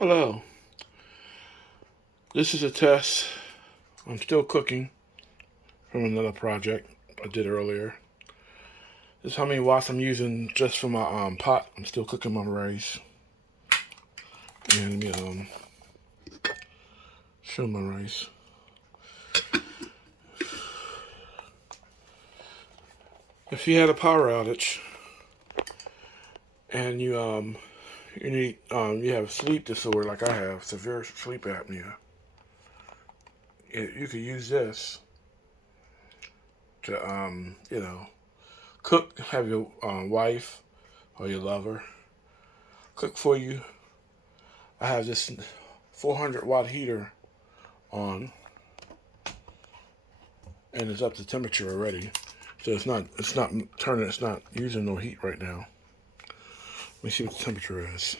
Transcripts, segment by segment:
Hello, this is a test. I'm still cooking from another project I did earlier. This is how many watts I'm using just for my pot. I'm still cooking my rice. And let me show my rice. If you had a power outage and you have sleep disorder like I have, severe sleep apnea, you could use this to cook, have your wife or your lover cook for you. I have this 400-watt heater on, and it's up to temperature already, so it's not turning, it's not using no heat right now. Let me see what the temperature is.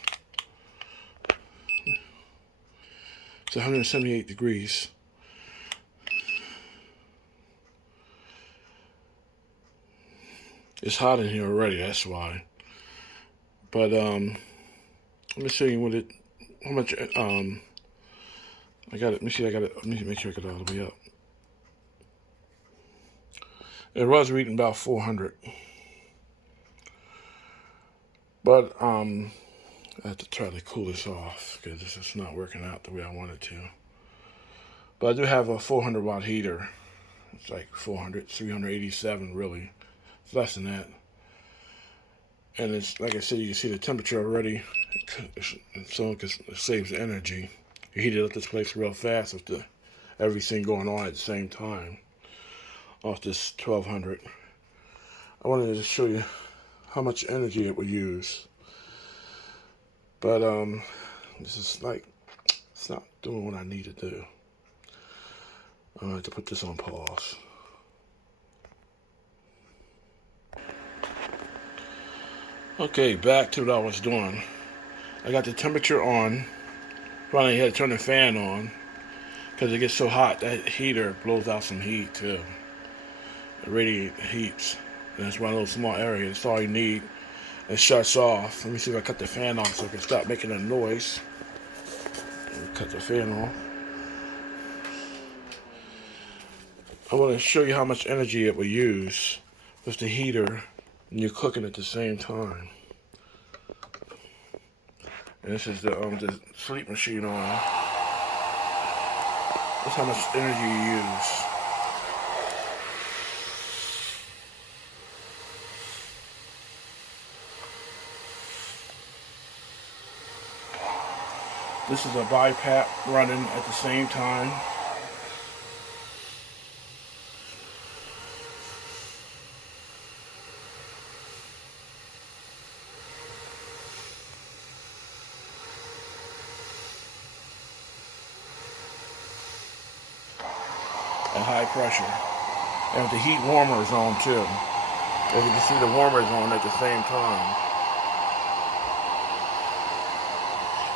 It's 178 degrees. It's hot in here already, that's why. But let me show you how much I got it. Let me see. Let me make sure I got it all the way up. It was reading about 400, but I have to try to cool this off because this is not working out the way I want it to. But I do have a 400-watt heater. It's like 400, 387 really. It's less than that. And it's like I said, you can see the temperature already, so it saves energy. You heat it up this place real fast with everything going on at the same time off this 1200. I wanted to show you how much energy it would use, but this is like, it's not doing what I need to do. I have to put this on pause. Okay, back to what I was doing. I got the temperature on. Finally had to turn the fan on because it gets so hot. That heater blows out some heat too. It radiates heats, and it's one of those small areas. That's all you need. It shuts off. Let me see if I cut the fan off so I can stop making a noise. Cut the fan off. I want to show you how much energy it will use with the heater and you're cooking at the same time. And this is the sleep machine on. That's how much energy you use. This is a BiPAP running at the same time. At high pressure. And with the heat warmer is on too. As you can see, the warmer is on at the same time.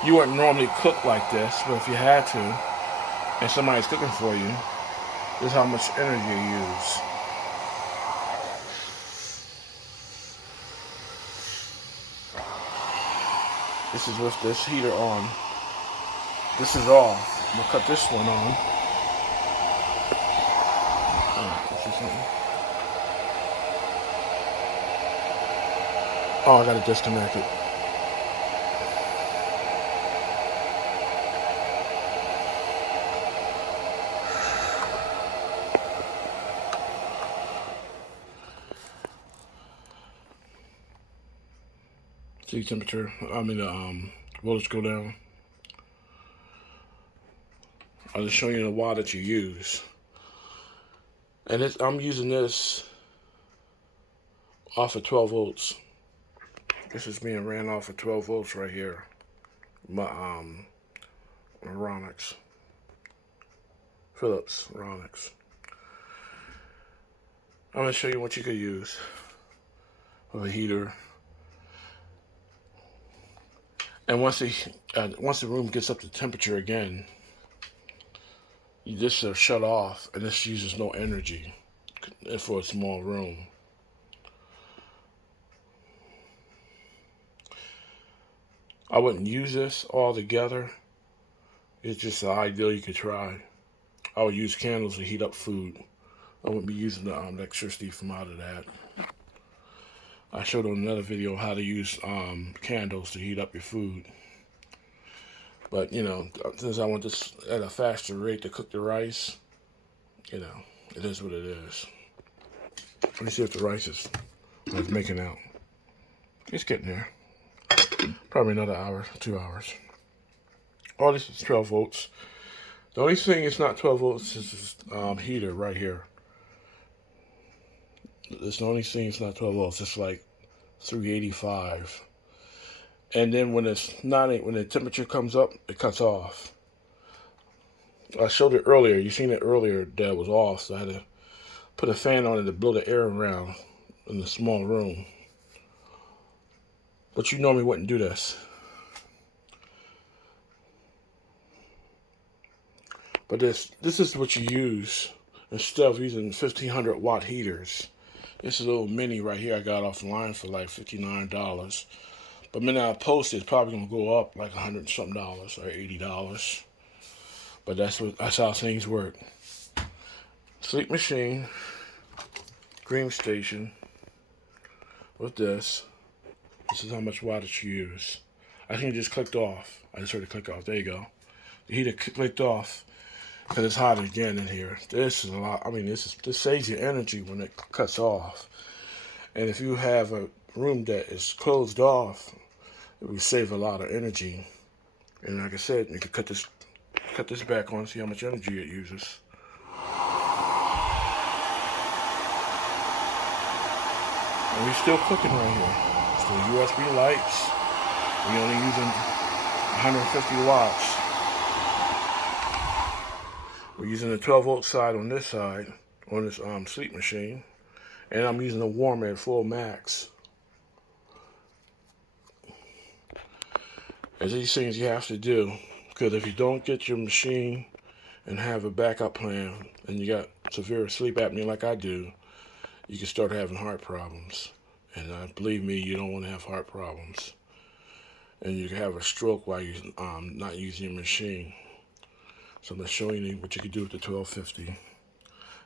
You wouldn't normally cook like this, but if you had to, and somebody's cooking for you, this is how much energy you use. This is with this heater on. This is off. I'm gonna cut this one on. Oh, I gotta disconnect it. See temperature. Voltage go down. I'll just show you the watt that you use. And I'm using this off of 12 volts. This is being ran off of 12 volts right here. My Ronix. Philips Ronix. I'm going to show you what you could use with a heater. And once the room gets up to temperature again, you just shut off, and this uses no energy for a small room. I wouldn't use this all together. It's just the ideal you could try. I would use candles to heat up food. I wouldn't be using the electricity from out of that. I showed on another video how to use candles to heat up your food. But, you know, since I want this at a faster rate to cook the rice, you know, it is what it is. Let me see if the rice is making out. It's getting there. Probably another hour, 2 hours. Oh, this is 12 volts. The only thing it's not 12 volts is this heater right here. It's the only thing it's not 12 volts. It's like 385. And then when it's not, when the temperature comes up, it cuts off. I showed it earlier. You seen it earlier that it was off, so I had to put a fan on it to blow the air around in the small room. But you normally wouldn't do this. But this is what you use instead of using 1500 watt heaters. This is a little mini right here I got offline for like $59. But when I post it, it's probably gonna go up like $100 and something or $80. But that's how things work. Sleep machine, Dream Station with this. This is how much wattage you use. I think it just clicked off. I just heard it click off. There you go. The heater clicked off because it's hot again in here. This is a lot. I mean, this saves you energy when it cuts off. And if you have a room that is closed off, it will save a lot of energy. And like I said, you can cut this back on, see how much energy it uses. And we're still cooking right here. Still USB lights. We're only using 150 watts. We're using the 12 volt side on this side, on this sleep machine. And I'm using the warmer at full max. And these things you have to do, because if you don't get your machine and have a backup plan, and you got severe sleep apnea like I do, you can start having heart problems. And believe me, you don't want to have heart problems. And you can have a stroke while you're not using your machine. So I'm showing you what you can do with the 1250.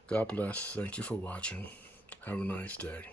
God bless. Thank you for watching. Have a nice day.